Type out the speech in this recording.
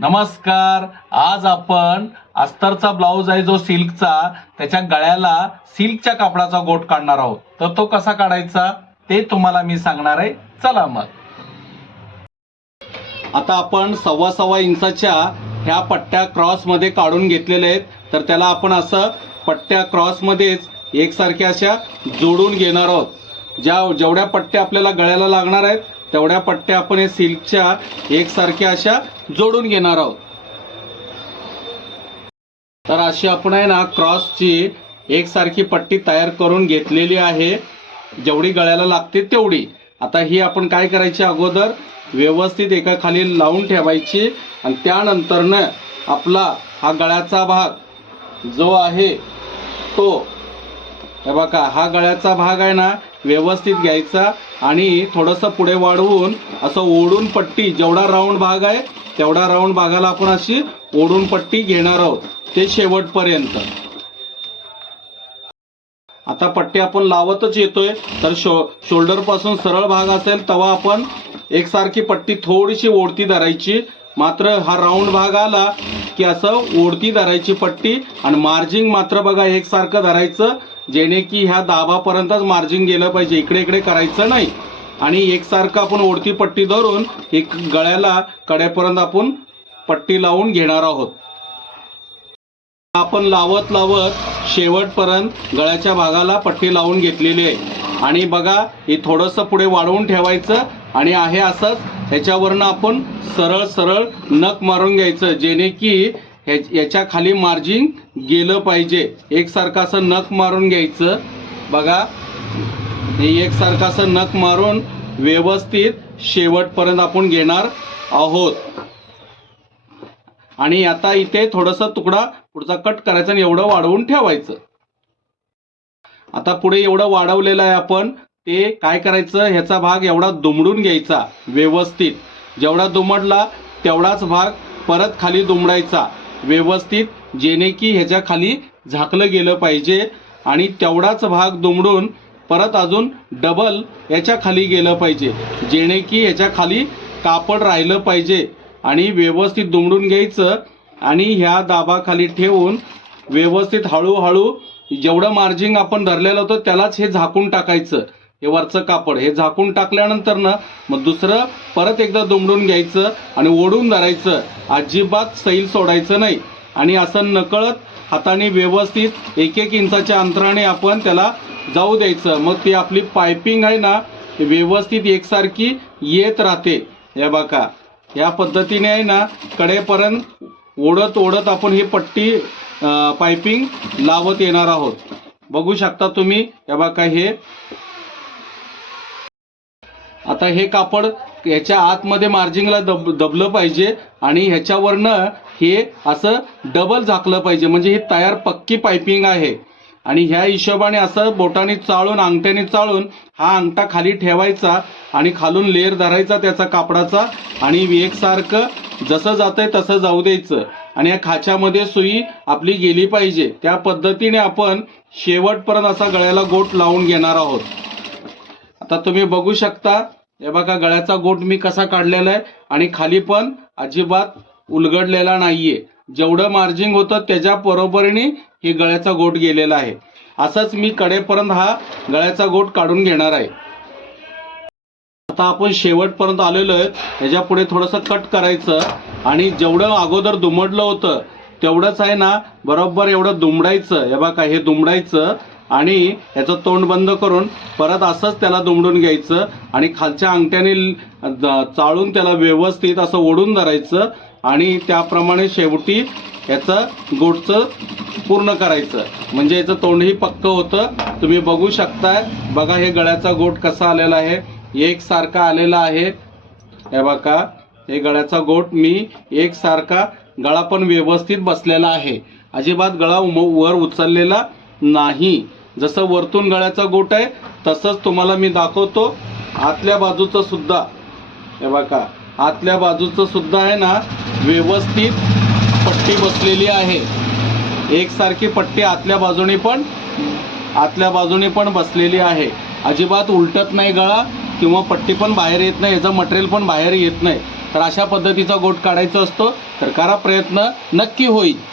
नमस्कार. आज आपण अस्तरचा ब्लाऊज आहे जो सिल्कचा, त्याच्या गळ्याला सिल्कच्या कापडाचा गोट काढणार आहोत. तर तो कसा काढायचा ते तुम्हाला मी सांगणार आहे. चला मग. आता आपण 1.25 इंचाच्या ह्या पट्ट्या क्रॉस मध्ये काढून घेतलेल्या आहेत. तर त्याला आपण असं पट्ट्या क्रॉस मध्येच एकसारख्या अशा जोडून घेणार आहोत. जेवढ्या पट्ट्या आपल्याला गळ्याला लागणार आहेत तेवढ्या पट्ट्या आपण हे सिल्कच्या एकसारख्या अशा जोडून घेणार आहोत. तर अशी आपण आहे ना क्रॉसची एकसारखी पट्टी तयार करून घेतलेली आहे, जेवढी गळ्याला लागते तेवढी. आता ही आपण काय करायची, अगोदर व्यवस्थित एका खाली लावून ठेवायची आणि त्यानंतरनं आपला हा गळ्याचा भाग जो आहे तो, हे बघा हा गळ्याचा भाग आहे ना व्यवस्थित घ्यायचा आणि थोडंसं पुढे वाढवून असं ओढून पट्टी, जेवढा राऊंड भाग आहे तेवढा राऊंड भागाला आपण अशी ओढून पट्टी घेणार आहोत ते शेवटपर्यंत. आता पट्टी आपण लावतच येतोय. तर शोल्डर पासून सरळ भाग असेल तेव्हा आपण एकसारखी पट्टी थोडीशी ओढती धरायची. मात्र हा राऊंड भाग आला की असं ओढती धरायची पट्टी आणि मार्जिंग मात्र बघा एकसारखं धरायचं, जेणे की ह्या दाबापर्यंतच मार्जिंग गेलं पाहिजे, इकडे इकडे करायचं नाही. आणि एकसारखं आपण ओढती पट्टी धरून एक गळ्याला कड्यापर्यंत आपण पट्टी लावून घेणार आहोत. आपण लावत लावत शेवटपर्यंत गळ्याच्या भागाला पट्टी लावून घेतलेली आहे. आणि बघा हे थोडंसं पुढे वाढवून ठेवायचं आणि आहे असंच ह्याच्यावरनं आपण सरळ सरळ नख मारून घ्यायचं, जेणे की याच्या खाली मार्जिंग गेलं पाहिजे. एकसारखं असं नख मारून घ्यायचं. बघा हे एकसारखं असं नख मारून व्यवस्थित शेवटपर्यंत आपण घेणार आहोत. आणि आता इथे थोडासा तुकडा पुढचा कट करायचा आणि एवढं वाढवून ठेवायचं. आता पुढे एवढं वाढवलेलं आहे आपण, ते काय करायचं, ह्याचा भाग एवढा दुमडून घ्यायचा व्यवस्थित. जेवढा दुमडला तेवढाच भाग परत खाली दुमडायचा व्यवस्थित, जेणे की ह्याच्या खाली झाकलं गेलं पाहिजे. आणि तेवढाच भाग दुमडून परत अजून डबल याच्या खाली गेलं पाहिजे, जेणे की ह्याच्या खाली कापड राहिलं पाहिजे. आणि व्यवस्थित दुमडून घ्यायचं आणि ह्या दाबाखाली ठेवून व्यवस्थित हळूहळू जेवढं मार्जिंग आपण धरलेलं होतं त्यालाच हे झाकून टाकायचं. हे वरचं कापड हे झाकून टाकल्यानंतर ना मग दुसरं परत एकदा दुमडून घ्यायचं आणि ओढून धरायचं, अजिबात सैल सोडायचं नाही. आणि असं नकळत हाताने व्यवस्थित 1-1 इंचाच्या अंतराने आपण त्याला जाऊ द्यायचं. मग ती आपली पायपिंग आहे ना व्यवस्थित एकसारखी येत राहते. हे बघा या पद्धतीने आहे ना कडेपर्यंत ओढत ओढत आपण ही पट्टी पायपिंग लावत येणार आहोत. बघू शकता तुम्ही. हे बघा हे आता हे कापड ह्याच्या आतमध्ये मार्जिंगला दबलं पाहिजे आणि ह्याच्यावरनं हे असं डबल झाकलं पाहिजे, म्हणजे ही तयार पक्की पायपिंग आहे. आणि ह्या हिशोबाने असं बोटाने चाळून अंगठ्याने चाळून हा अंगठा खाली ठेवायचा आणि खालून लेअर धरायचा त्याचा कापडाचा आणि एकसारखं जसं जातंय तसं जाऊ द्यायचं. आणि या खाच्यामध्ये सुई आपली गेली पाहिजे. त्या पद्धतीने आपण शेवटपर्यंत असा गळ्याला गोट लावून घेणार आहोत. आता तुम्ही बघू शकता. हे बघा गळ्याचा गोट मी कसा काढलेला आहे आणि खाली पण अजिबात उलगडलेला नाहीये. जेवढं मार्जिंग होतं त्याच्या बरोबरीने हे गळ्याचा गोट गेलेला आहे. असंच मी कडेपर्यंत हा गळ्याचा गोट काढून घेणार आहे. आता आपण शेवटपर्यंत आलेलो आहे. ह्याच्या पुढे थोडंसं कट करायचं आणि जेवढं अगोदर दुमडलं होतं तेवढंच आहे ना बरोबर एवढं दुमडायचं. हे बघा हे दुमडायचं आणि ह्याचं तोंड बंद करून परत असंच त्याला दुमडून घ्यायचं आणि खालच्या अंगठ्याने चाळून त्याला व्यवस्थित असं ओढून धरायचं आणि त्याप्रमाणे शेवटी याचं गोटचं पूर्ण करायचं, म्हणजे याचं तोंडही पक्क होतं. तुम्ही बघू शकताय. बघा हे गळ्याचा गोट कसा आलेला आहे, एकसारखा आलेला आहे. हे बघा हे गळ्याचा गोट मी एकसारखा, गळा पण व्यवस्थित बसलेला आहे, अजिबात गळा वर उचललेला नाही. जसं वरतून गळ्याचा गोट आहे तसंच तुम्हाला मी दाखवतो आतल्या बाजूचं सुद्धा. हे बघा आतल्या बाजूचं सुद्धा आहे ना व्यवस्थित पट्टी बसलेली आहे. एकसारखी पट्टी आतल्या बाजूने पण बसलेली आहे. अजिबात उलटत नाही गळा किंवा पट्टी पण बाहेर येत नाही, याचं मटेरियल पण बाहेर येत नाही. तर अशा पद्धतीचा गोट काढायचा असतो. तर करा प्रयत्न, नक्की होईल.